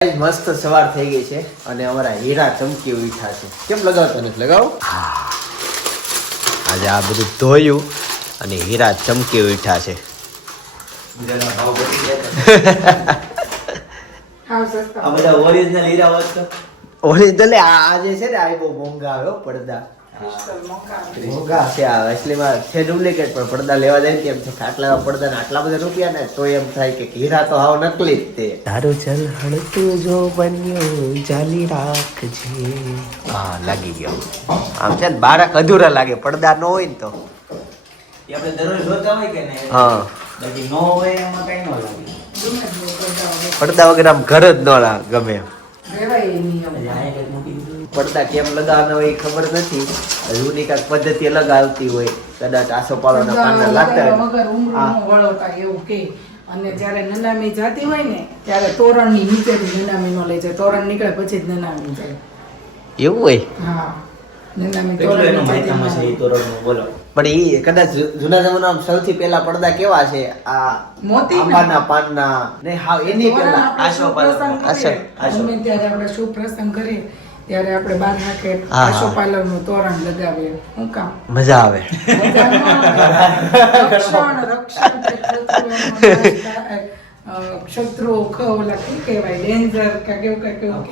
આજ મસ્ત સવાર થઈ ગઈ છે અને અમારા હીરા ચમકી ઉઠા છે. કેમ લગાવતો નથી? લગાવો. આજે આ બધું ધોયું અને હીરા ચમકી ઉઠા છે. આ બધા ઓરિજિનલ હીરા હોત ઓરિજિનલ આ આ છે ને આ બહુ મોંઘા આવ્યો પડદા. મોંઘા. છે આ. એક્ચ્યુઅલીમાં છે ડુપ્લિકેટ પણ પડદા લેવા જાય કે એમ છે આટલા પડદા ને આટલા બધા રૂપિયા ને તો એમ થાય કે હીરા તો હાવ નકલી જ તે. તારું ચલ હળતું જો બન્યું જાલી રાખજે. હા લાગી ગયો. આમ છે ને બારક અધૂરા લાગે પડદા ન હોય ને તો. આપણે દરરોજ જોતા હોય કે નહીં? હા. બાકી નો હોય એમાં કઈ ન લાગે. પડદા વગર આમ ઘર જ ન ગમે એમ. પડદા કેમ લગાવવાના હોય એ ખબર નથી. જૂની કાંઈક પદ્ધતિ અલગ આવતી હોય. કદાચ આસોપાલવના પાના લાગતા હોય. વગર. ન વળોતા એવું કે. અને જ્યારે નનામી જાતી હોય ને ત્યારે તોરણની નીચે નનામી નો લઈ જાય. તોરણ નીકળે પછી જ નનામી જાય. એવું હોય? હા. નનામી તોરણ છે બોલો. પણ એ કદાચ જૂના જમાનામાં સૌથી પહેલા પડદા કેવા છે? આ. આંબાના પાનના. ને હા એની પહેલા આસોપાલવનો. આશો ગમે ત્યારે આપણે શુભ પ્રસંગ કરીએ ત્યારે આપણે બાર નાખે આશો પાલનનું તોરણ લગાવીએ. શું કામ? મજા આવે. રક્ષણ રક્ષણ કે શત્રુઓનો શત્રુ ઓલા શું કહેવાય ડેન્જર કે કેવું કઈ કેવું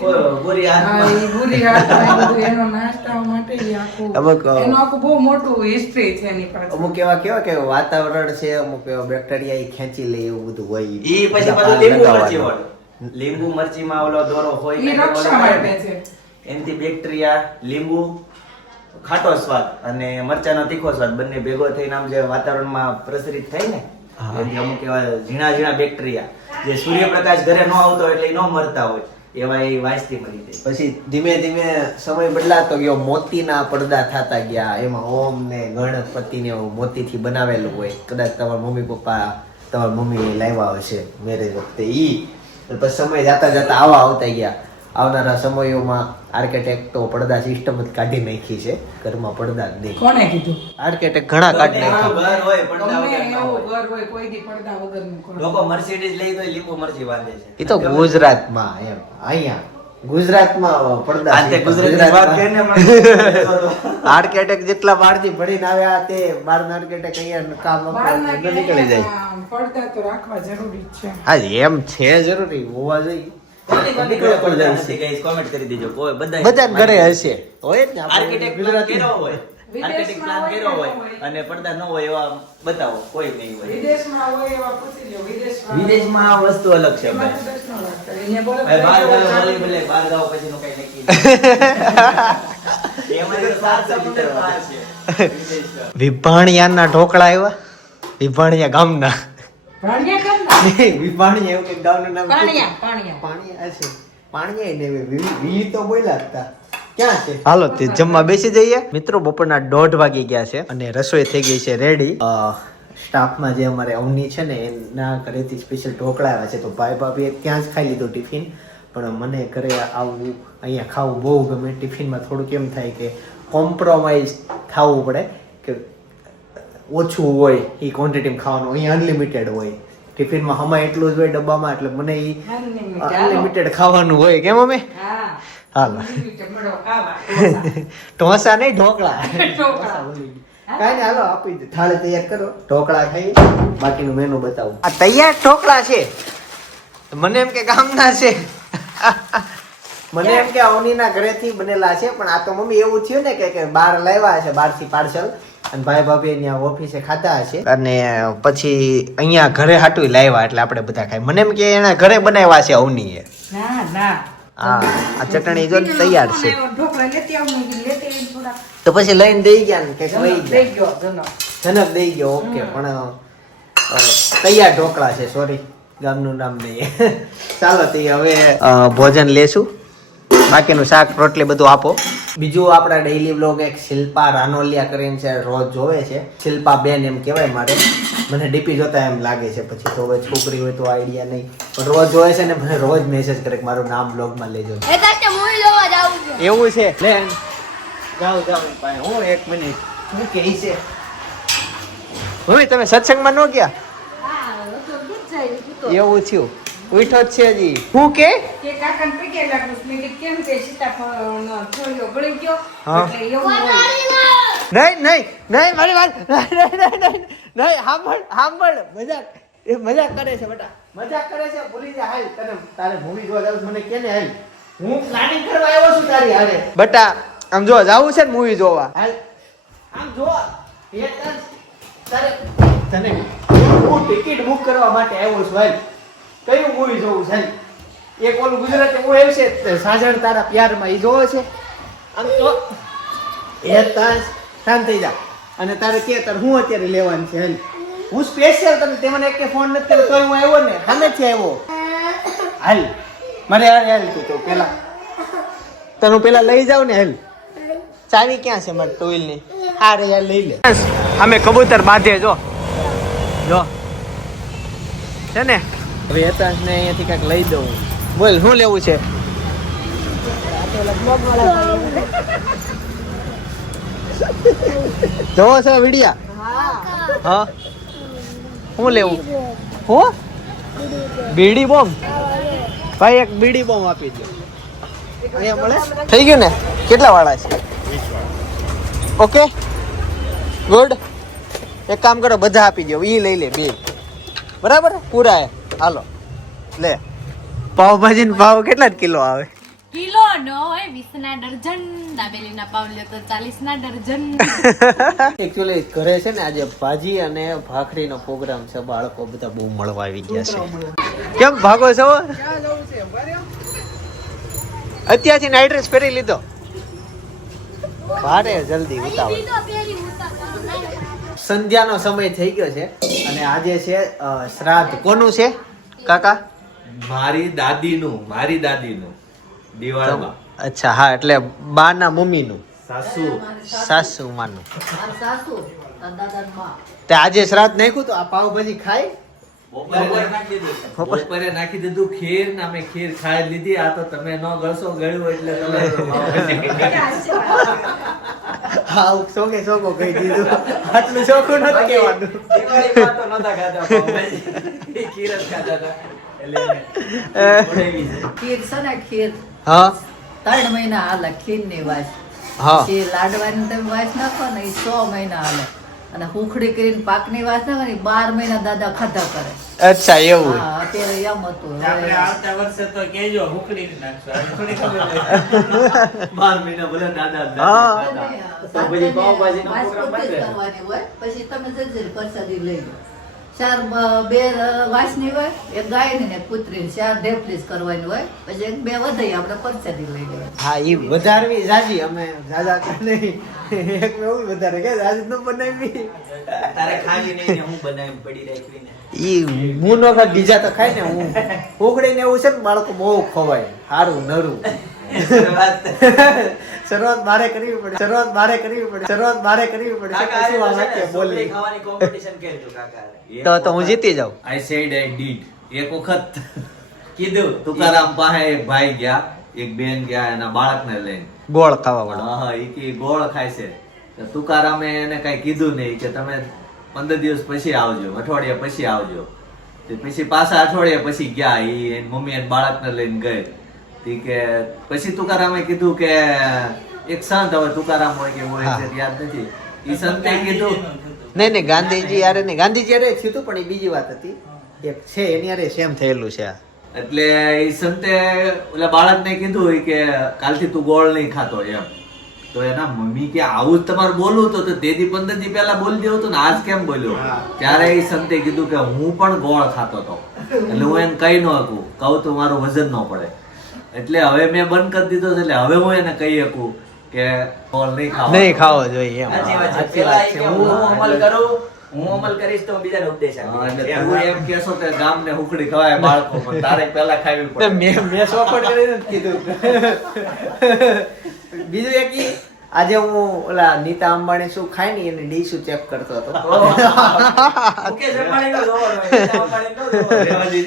બુરી આત્મા. એનો નાશ થવા માટે આખું એનું આખું બહુ મોટું હિસ્ટ્રી છે એની પાસે અમુક એવા કેવા કે વાતાવરણ છે અમુક એવા બેક્ટેરિયા એ ખેંચી લે એવું બધું હોય. એ પછી પાછું લીંબુ મરચી. વાળું. લીંબુ મરચીમાં ઓલો દોરો હોય એ રક્ષા માટે છે. એમથી બેક્ટેરિયા લીંબુ ખાટો સ્વાદ અને મરચાનો તીખો સ્વાદ બંને ભેગો થઈને આમ જે વાતાવરણમાં પ્રસરિત થાય ને એનાથી અમુક એવા ઝીણા ઝીણા બેક્ટેરિયા જે સૂર્યપ્રકાશ ઘરે ન આવતો એટલે ન મરતા હોય, એવા એ વાંચતી મળી જાય. પછી ધીમે ધીમે સમય બદલાતો ગયો, મોતીના પડદા થતા ગયા, એમાં ઓમ ને ગણપતિ ને એવું મોતીથી બનાવેલું હોય. કદાચ તમારા મમ્મી પપ્પા તમારા મમ્મી લાવ્યા હશે મેરેજ વખતે ઈ. પછી સમય જતા જતા આવા આવતા ગયા. આવનારા સમયોમાં આર્કિટેક્ટો પડદા સિસ્ટમ જ કાઢી નાખી છે. ઘરમાં પડદા જ નહીં. કોને કીધું? આર્કિટેક્ટ ઘણા કાઢી નાખ્યા. ઘર હોય પડદા વગર એવું ઘર હોય કોઈ દી પડદા વગરનું લોકો મર્સિડીઝ લઈ તો લીંબુ મરચી બાંધે છે. એ તો ગુજરાતમાં એમ. અહીંયા. ગુજરાતમાં પડદા આર્કિટેક્ટ જેટલા બહારથી ભણીને આવ્યા તે બહારના આર્કેટેક અહીંયા કામ નીકળી જાય. પડદા તો રાખવા જરૂરી છે. હા એમ છે જરૂરી હોવા જોઈએ. કરી બધા ઘરે હશે. હોય ને આપણે આર્કિટેક્ટ પ્લાન ગુજરાતી. કર્યો હોય. આર્કિટેક્ટ પ્લાન હોય હોય. અને પડદા ન હોય એવા બતાવો. કોઈ નહીં હોય. વિદેશમાં હોય એવા પૂછી લ્યો. વિદેશમાં વિદેશમાં આ વસ્તુ અલગ છે ભાઈ. તો દસનો વાત કરે. અહીંયા બોલો ભાઈ બહાર ગાવ ભલે ભલે બહાર ગાવ પછીનું કઈ નક્કી એમાં સાત સમુદ્ર પાર છે. વિભાણિયાના ઢોકળા આવ્યા. વિભાણિયા ગામના. કેમ ના? વિભાણિયા એવું કે ગામનું નામ પાણિયા, પાણિયા. પાણિયા છે. પાણિયા ને વી વી તો બોલ્યા હતા. ક્યાં છે? હાલો તે જમવા બેસી જઈએ. મિત્રો બપોરના દોઢ વાગી ગયા છે અને રસોઈ થઈ ગઈ છે રેડી સ્ટાફમાં જે અમારે અવની છે ને એના ઘરેથી સ્પેશિયલ ઢોકળા આવ્યા છે. તો ભાઈ ભાભીએ ત્યાં જ ખાઈ લીધું ટિફિન પણ મને ઘરે આવવું અહીંયા ખાવું બહુ ગમે. ટિફિનમાં થોડુંક એમ થાય કે કોમ્પ્રોમાઇઝ થવું પડે. કે ઓછું હોય એ ક્વોન્ટિટીમાં ખાવાનું. અહીંયા અનલિમિટેડ હોય. ટિફિનમાં હમણાં એટલું જ હોય ડબ્બામાં એટલે મને એ અનલિમિટેડ ખાવાનું હોય. કેમ અમે. હાલો. ઢોસા નહીં ઢોકળા. કાંઈ નહીં હાલો આપી દે. થાળી તૈયાર કરો. ઢોકળા ખાઈ. બાકીનું મેનુ બતાવું. આ તૈયાર ઢોકળા છે. મને એમ કે ગામના છે. મને એમ કે અવનીના ઘરેથી બનેલા છે પણ આ તો મમ્મી એવું થયું ને કે કે બહાર લાવ્યા છે બહારથી પાર્સલ અને ભાઈ ભાભી ત્યાં ઓફિસે ખાતા હશે. અને પછી અહીંયા ઘરે હાટું લાવ્યા એટલે આપણે બધા ખાય મને એમ કે એના ઘરે બનાવ્યા છે અવનીએ ના ના. હા આ ચટણી જો ને તૈયાર છે. તો પછી લઈને દઈ ગયા ને કે દઈ ગયા. ગયો જનક દઈ ગયો ઓકે પણ તૈયાર ઢોકળા છે સોરી ગામનું નામ નહીં. ચાલો તે હવે ભોજન લેશું. બાકીનું શાક રોટલી બધું આપો. બીજું આપણા ડેઈલી બ્લોગ એક શિલ્પા રાનોલિયા કરીને છે રોજ જોવે છે. શિલ્પા બેન એમ કહેવાય મારે. મને ડીપી જોતા એમ લાગે છે પછી તો હવે છોકરી હોય તો આઈડિયા નહીં. પણ રોજ જોવે છે ને મને રોજ મેસેજ કરે કે મારું નામ બ્લોગમાં લેજો. એવું છે? લે જાઉં જાઉં ભાઈ હું એક મિનિટ શું કહે છે? હું તમે સત્સંગમાં ન ગયા? એવું થયું. ઉઠો જ છે હજી. હું કે? કે કાકાને પગે લાગુ મેં કીધું કેમ કે સીતાફળનો છોડ્યો ગળી ગયો એટલે એવું નહીં નહીં નહીં મારી વાત નહીં નહીં નહીં નહીં હાંભળ હાંભળ. મજાક. એ મજાક કરે છે બેટા. મજાક કરે છે ભૂલી જા હાલ તને તારે મૂવી જોવા જાવ મને કેને હાલ. હું પ્લાનિંગ કરવા આવ્યો છું તારી હાલે બેટા આમ જો જાવું છે ને મૂવી જોવા? હાલ. આમ જો તારે તને હું ટિકિટ બુક કરવા માટે આવ્યો છું હાલ. મૂવી જોવું છે? એક ઓલું ગુજરાતી મૂવી છે સાજણ તારા પ્યારમાં એ જોવો છે. આમ તો એ તાર શાંત થઈ જા. અને તારે કે તાર હું અત્યારે લેવાનું છે હું સ્પેશિયલ તને તે મને એક ફોન નથી કર્યો, તોય હું આવ્યો ને સામેથી આવ્યો. હાલ, મારે હાલ હાલ તું તો પેલા. તને પેલા લઈ જાઉં ને, હાલ. ચાવી ક્યાં છે મારી ટોઈલની? હા, રે યાર લઈ લે. અમે કબૂતર બાંધે, જો. જો. છે ને? હવે હેતાંશ ને અહીંયાથી કાંઈક લઈ દઉં. બોલ શું લેવું છે? જોવો છો વિડિયા? હા. શું લેવું? હું? બીડી બોમ્બ? ભાઈ એક બીડી બોમ્બ આપી દો અહીંયા મળે? થઈ ગયું ને? કેટલા વાળા છે? ઓકે? ગુડ. એક કામ કરો બધા આપી દો એ લઈ લે બે. બરાબર? પૂરા હાલો લે. પાવભાજી પાવ ભાવ કેટલા કિલો આવે? કિલો નો હોય વીસ ના ડર્જન દાબેલી ના પાવ લ્યો તો ચાલીસ ના ડર્જન. એકચ્યુઅલી ઘરે છે ને આજે ભાજી અને ભાખરીનો પ્રોગ્રામ છે બાળકો બધા બહુ મળવા આવી ગયા છે. કેમ ભાગો છો? અત્યારથી નાઇટ ડ્રેસ પહેરી લીધો? ભારે જલ્દી ઉતાવળ. સંધ્યાનો સમય થઈ ગયો છે અને આજે છે શ્રાદ્ધ. કોનું છે? કાકા? મારી દાદીનું મારી દાદીનું દિવાળમાં. અચ્છા હા એટલે બા બાના મમ્મીનું. સાસુ. સાસુ. માનું તે આજે શ્રાદ્ધ નાખ્યું તો આ પાવભાજી ખાય બપોરે નાખી દીધું. ખીર ને અમે ખીર ખાઈ લીધી. આ તો તમે ન ગળશો ગળ્યું એટલે તમે હા સોગે સોગો કહી દીધું. આટલું ચોખ્ખું નથી કહેવાનું. તો નહોતા ખાતા ખીર જ ખાતા હતા. એટલે ઉડાવી છે. ખીર છે ને ખીર. હા. ત્રણ મહિના હાલે ખીરની વાસ. હા. લાડવાની તમે વાસ નાખો ને એ સો મહિના હાલે. અને હુખડી કરીને પાકની નાખો ને બાર મહિના દાદા ખાધા કરે. અચ્છા એવું હા અત્યારે એમ હતું. આપણે આવતા વર્ષે તો કેજો હુખડી નાખશો. બાર મહિના ભલે દાદા હા. તો પછી પછી તમે જજર પરસાદી લઈ લો. ચાર બે વાસની હોય એક ગાયની ને એક ચાર ઢેફલીસ કરવાની હોય પછી એક બે વધાઈ આપણે પરસાદી લઈ લેવાય હા એ વધારવી જાજી અમે જાજા તો નહીં. એક બે વધારે કે જાજી તો બનાવી. તારે ખાવી નહીં ને હું બનાવી પડી રાખવી ને. ઈ હું નો બીજા તો ખાય ને હું. ઉકળીને એવું છે ને બાળકો બહુ ખવાય સારું નરું. શરૂઆત શરૂઆત મારે કરવી પડે શરૂઆત મારે કરવી પડે શરૂઆત મારે કરવી પડે. બોલી? ખાવાની competition કરજો કાકા. તો તો હું જીતી જાઉં. આઈ સેડ આઈ ડીડ એક વખત. કીધું. તુકારામ પાસે એક ભાઈ ગયા એક બેન ગયા એના બાળકને લઈને. ગોળ ખાવા વાળો. હા એ કે ગોળ ખાય છે. તો તુકારામે એને કઈ કીધું નહીં કે તમે પંદર દિવસ પછી આવજો અઠવાડિયા પછી આવજો. પછી પાછા અઠવાડિયા પછી ગયા એ મમ્મી એને બાળકને લઈને ગઈ. તી કે પછી તુકારામે કીધું કે એક સંત હવે તુકારામ હોય કે હોય છે યાદ નથી. ઈ સંતે કીધું નહીં નહીં ગાંધીજી યારે નહીં. ગાંધીજી યારે થયું પણ એ બીજી વાત હતી. એક છે એની યારે સેમ થયેલું છે. આ એટલે એ સંતે ઓલા બાળકને કીધું કે કાલથી તું ગોળ નહીં ખાતો એમ. તો એના મમ્મી કે આવું જ તમારે બોલવું તો તે દી પંદર દી પહેલા બોલી દેવું હતું ને આજ કેમ બોલ્યો? ત્યારે એ સંતે કીધું કે હું પણ ગોળ ખાતો હતો. એટલે હું એમ કહી ન શકું. કહું તો મારું વજન ન પડે. એટલે હવે મેં બંધ કરી દીધો છે એટલે હવે હું એને કહી શકું કે ગોળ નહીં ખાવા નહીં ખાવો જોઈએ એમ. સાચી વાત છે. હું અમલ કરું હું અમલ કરીશ તો હું બીજાને ઉપદેશ આપીશ. એટલે એમ તું એમ કેશો કે ગામ ને હુકડી ખવાય બાળકો પણ તારે પહેલા ખાવી પડે. મેં મેં ચોપડ કરીને કીધું. બીજું એક આજે હું ઓલા નીતા અંબાણી શું ખાય ને એની ડીશું ચેક કરતો હતો.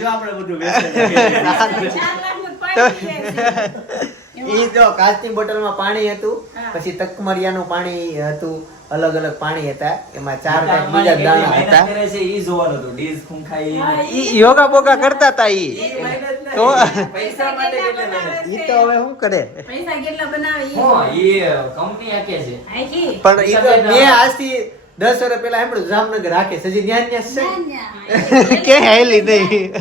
આપણે બધું ઈ જો કાચની બોટલમાં પાણી હતું. પછી તકમરિયાનું પાણી હતું અલગ અલગ પાણી હતા એમાં ચાર કાંઈક બીજા દાણા હતા. મહેનત કરે છે ઈ જોવાનું હતું ડીશ ખૂંખાઈ ઈ યોગા બોગા કરતા હતા ઈ. તો પૈસા માટે કેટલી ઈ તો હવે શું કરે? પૈસા કેટલા બનાવે ઈ? હો, ઈ કંપની આખે છે. પણ ઈ તો મેં આજથી દસ વર્ષ પેલા સાંભળ્યું જામનગર રાખે છે હજી ન્યા ન્યા છે? કે હેલી નહીં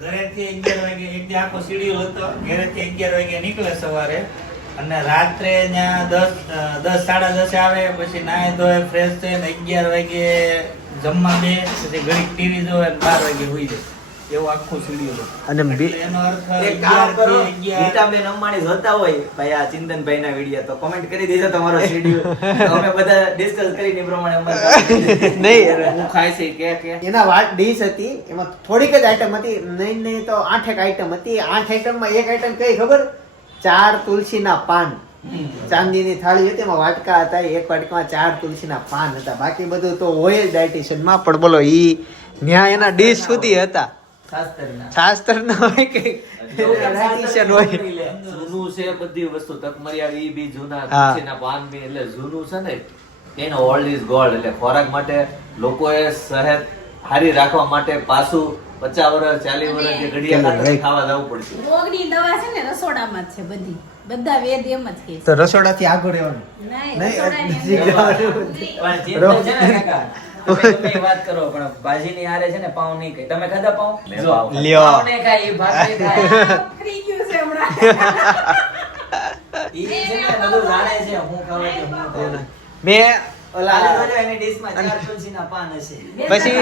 ઘરેથી અગિયાર વાગે એક આખો સીડીઓ હતો ઘરેથી અગિયાર વાગે નીકળે સવારે અને રાત્રે ત્યાં દસ દસ સાડા દસે આવે પછી નાય ધોય ફ્રેશ થઈને અગિયાર વાગે જમવા બે પછી ઘડીક ટીવી જોવે બાર વાગે હુઈ જાય. એવું આખું શેડ્યુલ અને બી- એનો અર્થ એક કામ કરો 11 થી 11 ગીતાબેન અંબાણી જોતા હોય ભાઈ આ ચિંતનભાઈ ના વીડિયો તો કોમેન્ટ કરી દેજો તમારો શેડ્યુલ અમે બધા ડિસ્કસ કરીને પ્રમાણે અમારે નહીં. હું ખાય છે કે કે? એના વાત ડીશ હતી એમાં થોડીક જ આઈટમ હતી નહીં નહીં તો આઠેક આઈટમ હતી. આઠ આઈટમમાં એક આઈટમ કઈ ખબર? ચાર તુલસીના પાન. ચાંદીની થાળી હતી એમાં વાટકા હતા એક વાટકામાં ચાર તુલસીના પાન હતા. બાકી બધું તો હોય જ dietitian માં પણ બોલો ઈ ન્યા એના ડીશ સુધી હતા. શાસ્ત્ર ના હોય કે dietitian હોય. જૂનું છે બધી વસ્તુ તકમરિયા ઈ બી જૂના. તુલસીના પાન બી એટલે જૂનું છે ને એનો ઓલ્ડ ઇઝ ગોલ્ડ એટલે ખોરાક માટે લોકોએ સહેજ હારી રાખવા માટે પાછું પચાસ વર્ષ ચાલીસ વર્ષ જે ઘડિયા. ખાવા જવું પડશે. રોગની દવા છે ને રસોડામાં જ છે બધી. બધા વેદ એમ જ કે છે. તો રસોડાથી આગળ રહેવાનું. નહીં, જવાનું. પણ ને છે ને પાઉં નહીં ખાય. તમે ખાધા પાઉં? જો, લ્યો. પાઉં નહીં ખાય ઈ ભાખરી ખાય. ફરી ગયું છે હમણાં. ઈ છે ને બધું જાણે છે હું ખાવા કે હું ખાવા. મેં ઓલા જોજો એની ડીશમાં ચાર તુલસીના પાન હશે. પછી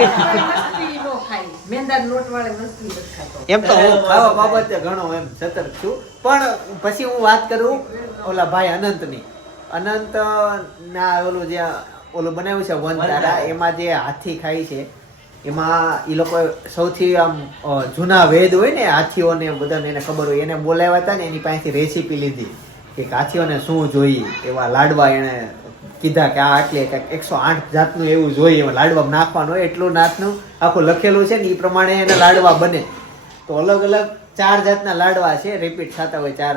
મેંદા લોટ વાળી મસ્તી ખાતો. એમ તો હું ખાવા બાબતે ઘણો એમ સતર્ક છું. પણ પછી હું વાત કરું ઓલા ભાઈ અનંતની. અનંત ના ઓલું જે ઓલું બનાવ્યું છે વનતારા એમાં જે હાથી ખાય છે એમાં એ લોકો સૌથી આમ જૂના વેદ હોય ને હાથીઓને બધાને એને ખબર હોય. એને બોલાવ્યા હતા ને એની પાસેથી રેસીપી લીધી કે હાથીઓને શું જોઈએ એવા લાડવા એને કીધા કે આ આટલે કંઈક એકસો આઠ જાતનું એવું જોઈએ એમાં લાડવા નાખવાનું હોય એટલું નાથનું આખું લખેલું છે ને એ પ્રમાણે એને લાડવા બને. તો અલગ અલગ ચાર જાતના લાડવા છે રિપીટ થતા હોય ચાર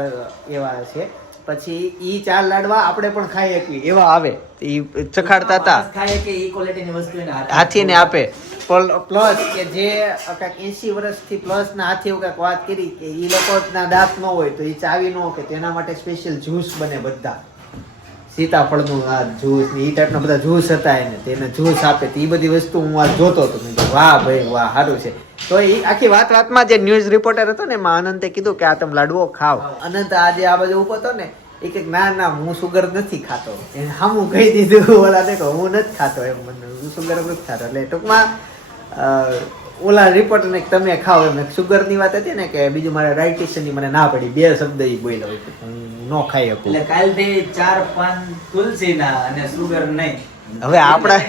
એવા છે. પછી ઈ ચાર લાડવા આપણે પણ ખાઈ શકીએ એવા આવે. ઈ ચખાડતા હતા ખાઈ કે ઈ ક્વોલિટીની વસ્તુ એને હાથે હાથીને આપે. પ્લસ કે જે કાંઈક એસી વર્ષથી પ્લસ ના હાથી એવું કાંઈક વાત કરી કે ઈ લોકોના દાંત ન હોય તો ઈ ચાવી ન કે તેના માટે સ્પેશિયલ જ્યુસ બને બધા. સીતાફળનું આ જ્યુસ ને ઈ ટાઈપના બધા જ્યુસ હતા એને. તેને જ્યુસ આપે. તો એ બધી વસ્તુ હું આ જોતો હતો. મેં વાહ ભાઈ વાહ સારું છે. તો એ આખી વાત વાતમાં જે ન્યૂઝ રિપોર્ટર હતો ને એમાં અનંતે કીધું કે આ તમે લાડવો ખાવ અનંત આજે આ બાજુ ઊભો હતો ને એ કે ના ના, હું સુગર નથી ખાતો. એને હામું કહી દીધું ઓલા દેખો હું નથી ખાતો એમ મને. હું સુગર નથી ખાતો. એટલે ટૂંકમાં ઓલા રિપોર્ટર ને તમે ખાવ એમ. સુગરની વાત હતી ને કે બીજું મારે ડાયટિશિયનની મને ના પડી. બે શબ્દ એ બોલ્યો. હું ન ખાઈ શકું. એટલે કાલથી ચાર પાન તુલસીના અને સુગર નહીં. હવે આપણા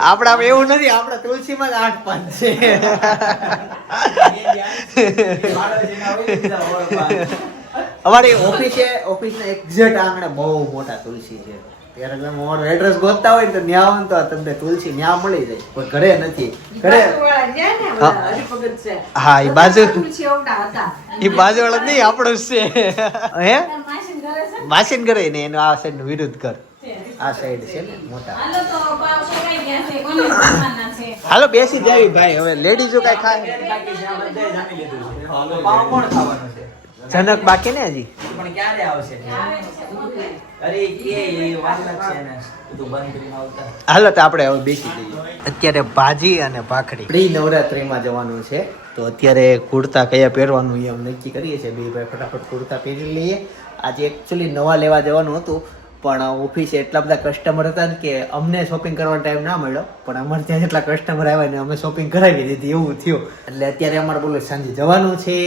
આપણા એવું નથી આપણા તુલસીમાં જ આઠ પાન છે. અમારી ઓફિસે ઓફિસના એક્ઝેક્ટ આંગણે બહુ મોટા તુલસી છે. ત્યારે તમે અમારો એડ્રેસ ગોતતા હોય તો ન્યા આવે તો તમને તુલસી ન્યા મળી જાય. પણ ઘરે નથી. ઘરે હા. એ બાજુ એ બાજુ વાળા નહીં આપણું છે. હે? માસીન ઘરે નહીં ને? એનું આ સાઈડ વિરુદ્ધ ઘર આ સાઈડ છે ને મોટા. હાલો તો પાવ શેકાઈ ગયા છે કોને જમવાના છે? હાલો બેસી જાવી ભાઈ હવે લેડીઝો કઈ ખાય જનક બાકી ને હજી? પણ ક્યારે આવશે અરે કે વાત લાગશે ને બધું બંધ કરીને આવતા. હાલો તો આપણે હવે બેસી જઈએ. અત્યારે ભાજી અને ભાખરી. પ્રી નવરાત્રીમાં જવાનું છે તો અત્યારે કુર્તા કયા પહેરવાનું એ અમે નક્કી કરીએ છીએ. બે ભાઈ ફટાફટ કુર્તા પહેરી લઈએ. આજે એકચ્યુઅલી નવા લેવા જવાનું હતું પણ ઓફિસે એટલા બધા કસ્ટમર હતા ને કે અમને શોપિંગ કરવાનો ટાઈમ ના મળ્યો. પણ અમારે ત્યાં જેટલા કસ્ટમર આવ્યા ને અમે શોપિંગ કરાવી દીધી, એવું થયું. એટલે અત્યારે અમારે બોલો સાંજે જવાનું છે.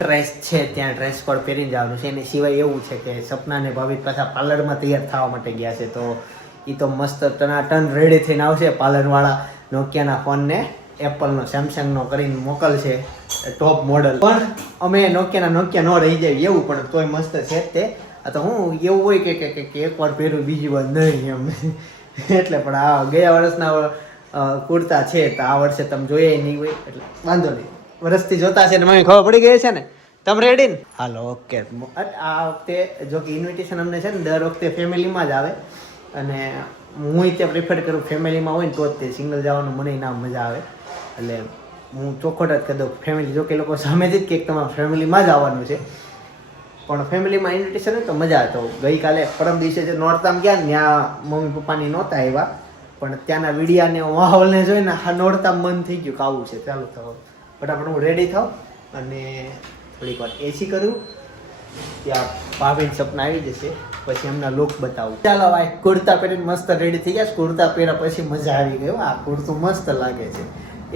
ડ્રેસ છે, ત્યાં ડ્રેસ કોડ પહેરીને જવાનું છે. એને સિવાય એવું છે કે સપનાને ભાવિક પાછા પાર્લરમાં તૈયાર થવા માટે ગયા છે. તો એ તો મસ્ત ટનાટન રેડી થઈને આવશે પાર્લરવાળા નોકિયાના ફોનને. એપલનો સેમસંગનો કરીને મોકલશે ટોપ મોડલ પણ અમે નોકિયાના નોકિયા ન રહી જાય એવું પણ તોય મસ્ત છે તે આ તો હું એવું હોય કે, કે- એક વાર પહેરું બીજી વાર નહીં એમ. એટલે પણ આ ગયા વર્ષના કુર્તા છે, તો આ વર્ષે તમે જોઈએ નહીં હોય, એટલે વાંધો નહીં. વર્ષથી જોતા છે ને મને ખબર પડી ગઈ છે ને. તમે રેડી ને? હાલો ઓકે આ વખતે જો કે ઇન્વિટેશન અમને છે ને, દર વખતે ફેમિલીમાં જ આવે. અને હું ત્યાં પ્રિફર કરું ફેમિલીમાં હોય ને, તો જ તે સિંગલ જવાનું મને ના મજા આવે. એટલે હું ચોખ્ખોટ જ કહી દઉં ફેમિલી જો કે લોકો સામેથી જ કે તમારા ફેમિલીમાં જ આવવાનું છે. પણ ફેમિલીમાં ઇન્વિટેશન હોય તો મજા તો ગઈકાલે પરમ દિવસે જે નોરતામ ગયા ને, ત્યાં મમ્મી પપ્પાની નહોતા આવ્યા. પણ ત્યાંના વિડિયાને માહોલને જોઈને આ નોરતામ મન થઈ ગયું કે આવું છે, ચાલો થવું ફટાફટ હું રેડી થાઉં અને થોડીક વાર એસી કરું. ત્યાં ભાભી સપના આવી જશે, પછી એમના લુક બતાવું. ચાલો આ કુર્તા પહેરીને મસ્ત રેડી થઈ ગયા. કુર્તા પહેર્યા પછી મજા આવી ગયો આ કુર્તું મસ્ત લાગે છે.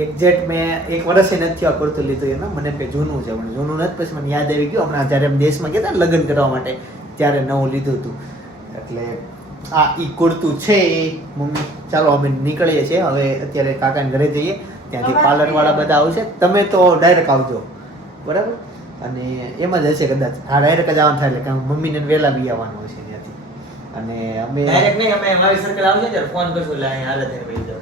એક્ઝેક્ટ મેં એક વર્ષે નથી આ કુર્તું લીધું એમાં. મને કે જૂનું છે પણ જૂનું નથી પછી મને યાદ આવી ગયું. હમણાં જ્યારે દેશમાં ગયા હતા ને લગ્ન કરવા માટે ત્યારે નવું લીધું હતું. એટલે આ ઈ કુર્તું છે એ. મમ્મી ચાલો અમે નીકળીએ છીએ. હવે અત્યારે કાકાને ઘરે જઈએ. ત્યાંથી પાર્લર વાળા બધા આવશે. તમે તો ડાયરેક્ટ આવજો. બરાબર? અને એમ જ હશે કદાચ. હા ડાયરેક્ટ જ આવવાનું થાય એટલે કે મમ્મીને વહેલા બી આવવાનું હશે ત્યાંથી. અને અમે ડાયરેક્ટ નહીં અમે મારી સર્કલ આવજો ત્યારે ફોન કરશું. એટલે અહીં હારે થઈને જાઓ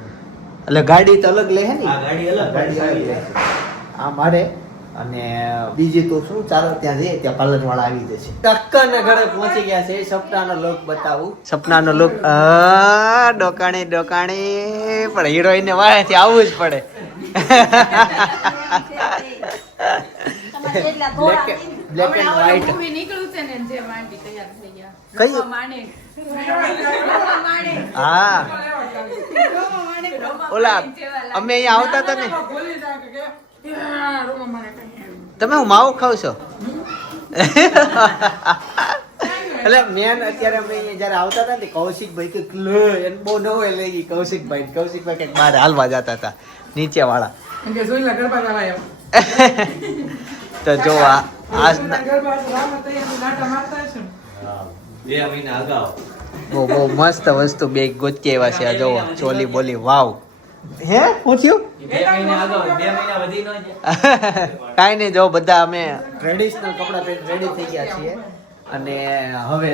એટલે ગાડી તો અલગ લે હે ને? ગાડી અલગ, ગાડી અલગ લે. આ મારે. અને બીજી તો શું? ચાલો ત્યાં જઈએ ત્યાં પાર્લર વાળા આવી જશે ટક્કરના ઘરે પહોંચી ગયા છે. સપનાનો લોક બતાવું. સપનાનો લોક ડોકાણી ડોકાણી. પણ હિરોઈન ને વાળેથી આવવું જ પડે. Black black and white movie નીકળ્યું છે ને જે માંડી તૈયાર થઈ ગયા. કઈ? માણે. હા. ઓલા. અમે અહીંયા આવતા હતા ને. તમે હું માવો ખાવ છો? એટલે મેન અત્યારે અમે જયારે જ્યારે આવતા હતા ને કૌશિકભાઈ કે લે એને બહુ નવો એ લઈ ગઈ કૌશિકભાઈ કૌશિકભાઈ કંઈક બહાર હાલવા જતા હતા નીચે વાળા. તો જો આ બહુ બહુ મસ્ત વસ્તુ બે ગોતી આવ્યા છે આ જોવો ચોલી બોલી વાવ. હે? પૂછ્યું બે મહિના અગાઉ બે મહિના વધી ન જાય. કાંઈ નહીં જો બધા અમે ટ્રેડિશનલ કપડાં પહેરી રેડી થઈ ગયા છીએ. અને હવે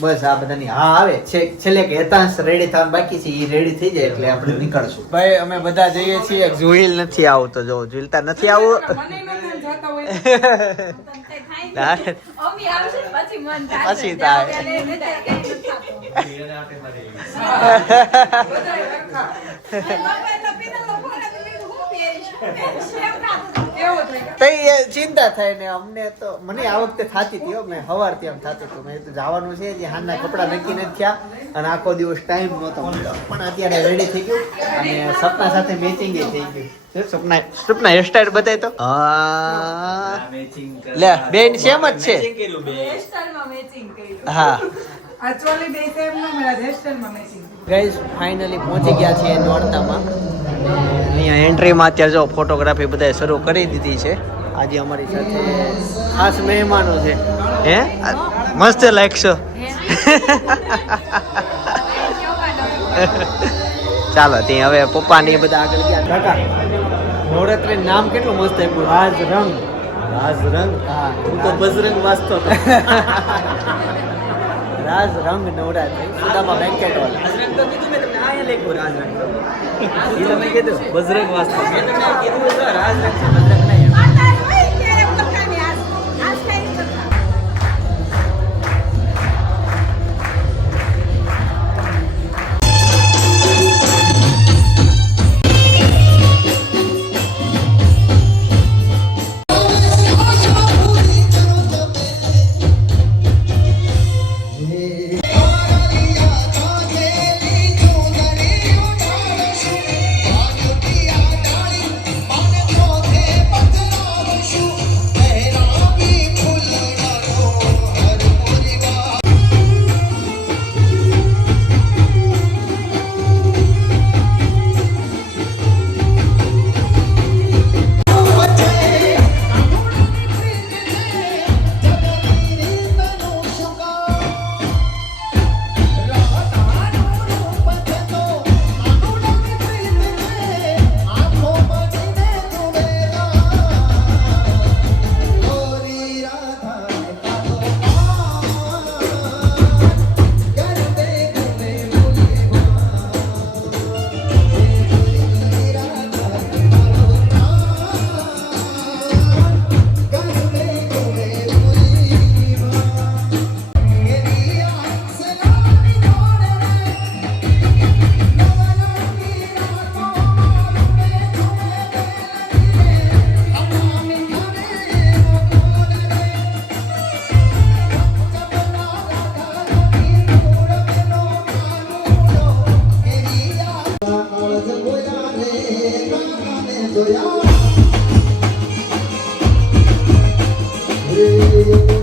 બસ આ બધાની હા આવે. છે છેલ્લે કે હેતાંશ રેડી થવાનું બાકી છે એ રેડી થઈ જાય એટલે આપણે નીકળશું. ભાઈ અમે બધા જઈએ છીએ. જુહિલ નથી આવતો જો જુલતા નથી આવું. થાય પછી મન થાય. ચિંતા થાય ને અમને તો મને આ વખતે થતી હતી મેં મેં સવારથી એમ થતું હતું. મેં જવાનું છે જે હાલના કપડાં નક્કી નથી થયા અને આખો દિવસ ટાઈમ નહોતો મળ્યો પણ અત્યારે રેડી થઈ ગયું અને સપના સાથે મેચિંગ થઈ ગયું. સપના સપના હેરસ્ટાઈલ બતાય તો? હા. લે, બેન સેમ જ છે. હા. ન ગાઈઝ ફાઇનલી પહોંચી ગયા છીએ નોરતામાં. અહીંયા એન્ટ્રીમાં અત્યારે જો ફોટોગ્રાફી બધાએ શરૂ કરી દીધી છે. આજે અમારી સાથે ખાસ મહેમાનો છે. હે? મસ્ત લાગશો. ચાલો ત્યાં હવે પપ્પાની બધા આગળ ગયા. કાકા નવરાત્રી નામ કેટલું મસ્ત આપ્યું? રાજ રંગ. રાજ રંગ? હા હું તો બજરંગ વાંચતો હતો. રાજ રંગ નવરાત્રી. સુદામા બેન્કેટ હોલ એ તમે કીધું. બજરંગ વાસ્તુ રાજ તમને day.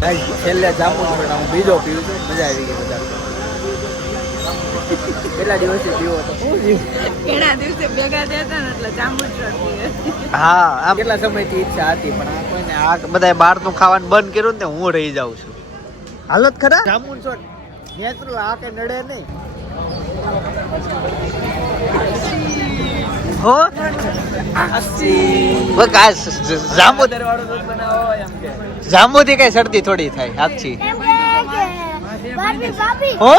છેલ્લે જામુન પણ હું બીજો પીવું છું. મજા આવી ગઈ બધા કેટલા દિવસે પીવો તો ઘણા દિવસે ભેગા થયા હતા ને એટલે જાંબુ હા આમ કેટલા સમયથી ઈચ્છા હતી પણ આ કોઈને આ બધા બહારનું ખાવાનું બંધ કર્યું ને હું રહી જાઉં છું. હાલત ખરા જામુન શોટ નેચરલ આ કે નડે નહીં. હો? સ- જાંબુ જાંબુથી કઈ શરદી થોડી થાય આપછી હો?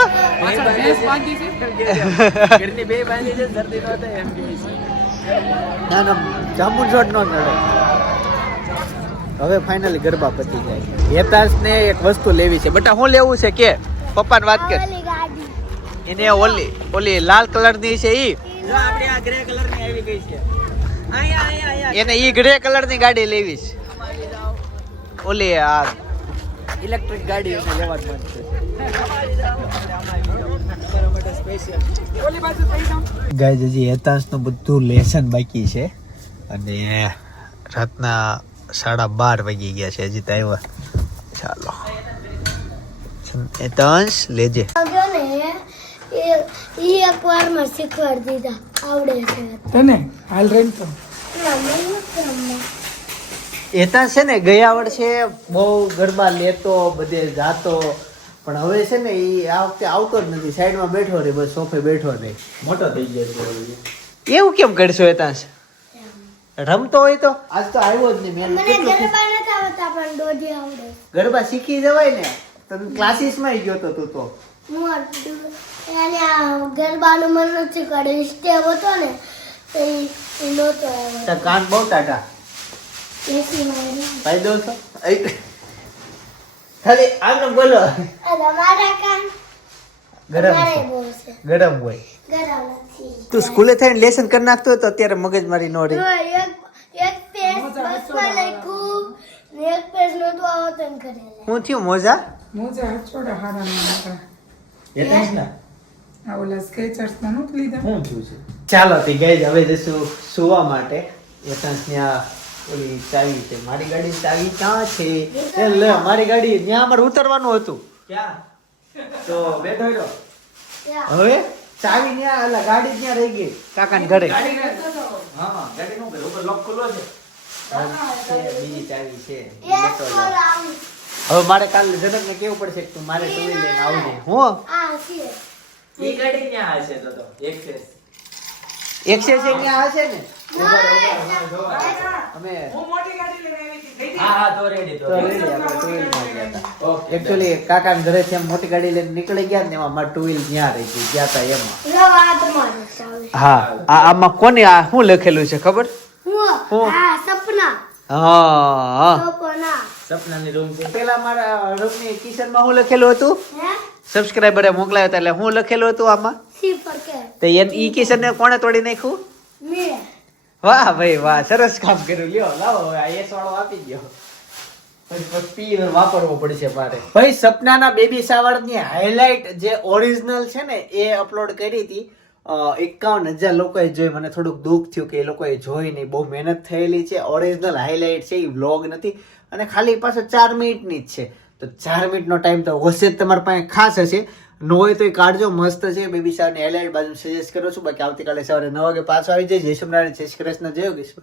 ના ના જાંબુ નો નડે. હવે ફાઇનલી ગરબા પતી જાય. હેતાસ ને એક વસ્તુ લેવી છે. બટા હું લેવું છે કે? પપ્પાને વાત કર. એને ઓલી ઓલી લાલ કલરની છે ઈ. જો આપણે આ ગ્રે કલરની આવી ગઈ છે. અહીંયા અહીંયા અહીંયા. એને ઈ ગ્રે કલરની ગાડી લેવી છે. ઓલી આ ઇલેક્ટ્રિક ગાડી એને લેવાનું મન છે. ગાય હજી હેતાંશ બધું લેસન બાકી છે. અને રાતના સાડા બાર વાગી ગયા છે હજી તો આવ્યા. ચાલો. હેતાંશ લેજે. જો એ ઈ એક વારમાં શીખવાડી દીધા. આવડે છે તને? હાલ રહી તો. હેતાંશ છે ને ગયા વર્ષે બહુ ગરબા લેતો બધે જાતો. પણ હવે છે ને એ આ વખતે આવતો જ નથી. સાઈડમાં બેઠો રહે બસ સોફે બેઠો રહે. મોટો થઈ ગયો છે એવું કેમ કરશો હેતાંશ રમતો હોય તો? આજ તો આવ્યો જ નહીં મેં મને ગરબા નથી આવતા પણ દોઢી આવડે. ગરબા શીખી જવાય ને તને ક્લાસીસમાં ગયો તો તું તો. હું એને આ મન નથી કરે સ્ટેપ હતો ને તો ઈ ઈ નહોતો આવ્યો. કાન બહુ ટાટા ભાઈ દો તો એ. ખાલી આમને બોલો. તમારા કાન ગરમ મારે ગરમ હોય. ગરમ નથી. તું સ્કૂલે થઈને લેસન કરી નાખતો હતો અત્યારે મગજમારી નો રહી એક એક પેજ બસમાં લખ્યું ને એક પેજ નો તો આવતન કરેલું હું થયું મોજા? મોજા હચોડા હારા ના હતા હેતાંશ ના. આ ઓલા લીધા? શું થયું છે. ચાલો તે ગઈ હવે જશું સુવા માટે. એકાંશ ત્યાં ઓલી ચાવી છે. મારી ગાડી ચાવી ક્યાં છે? એ લે મારી ગાડી ત્યાં અમારે ઉતરવાનું હતું. ક્યાં? તો બેઠો રહ્યો હવે ચાવી ત્યાં એટલે ગાડી ત્યાં રહી ગઈ. કાકાની ઘરે. હા ગાડી નો ઉપર લોક ખુલ્લો છે. બીજી ચાવી છે. જાઉં. હવે મારે કાલે જનકને કેવું પડશે કે તું મારે ટુ લઈને આવજે હું. ઈ ગાડી ક્યાં હશે તો તો એક્સેસ એક્સેસ ત્યાં હશે ને? અમે હા હા તો રેડી તો તો ready. ready, આપણે two wheel માં ગયા હતા. ઓકે એકચ્યુઅલી કાકાના ઘરેથી આમ મોટી ગાડી લઈને નીકળી ગયા ને એમાં ટુ વ્હીલ ત્યાં રહી ગઈ ગયા હતા એમાં. હા આ આમાં કોને આ શું લખેલું છે ખબર? હું હું? હા હા. સપના. સપનાની રૂમ છે. પેલા મારા રૂમની કિચનમાં હું લખેલું હતું? સબસ્ક્રાઇબરે મોકલાયો હતા એટલે હું લખેલું હતું આમાં? સી પર કે? તો એન ઈ કિચન ને કોણે તોડી નાખ્યું? વાહ ભાઈ વાહ સરસ કામ કર્યું. લ્યો લાવો હવે આ એસ વાળો આપી ગયો પછી પછી વાપરવો પડશે મારે. ભાઈ સપનાના બેબી શાવરની હાઇલાઇટ જે ઓરિજિનલ છે ને એ અપલોડ કરી હતી. એકાવન હજાર લોકોએ જોઈ. મને થોડુંક દુઃખ થયું કે એ લોકોએ જોઈ નહીં. બહુ મહેનત થયેલી છે. ઓરિજિનલ હાઇલાઇટ છે એ વ્લોગ નથી. અને ખાલી પાછો ચાર મિનિટની જ છે. તો ચાર મિનિટનો ટાઈમ તો હશે જ તમારી પાસે, ખાસ હશે. ન હોય તો એ કાઢજો, મસ્ત છે. બેબી સાહેબને એલઆઈડ બાજુ સજેસ્ટ કરું છું. બાકી આવતીકાલે સવારે નવ વાગે પાછો આવી જાય જય સોમનારાયણ જય શ્રી કૃષ્ણ, જય યોગેશ્વર.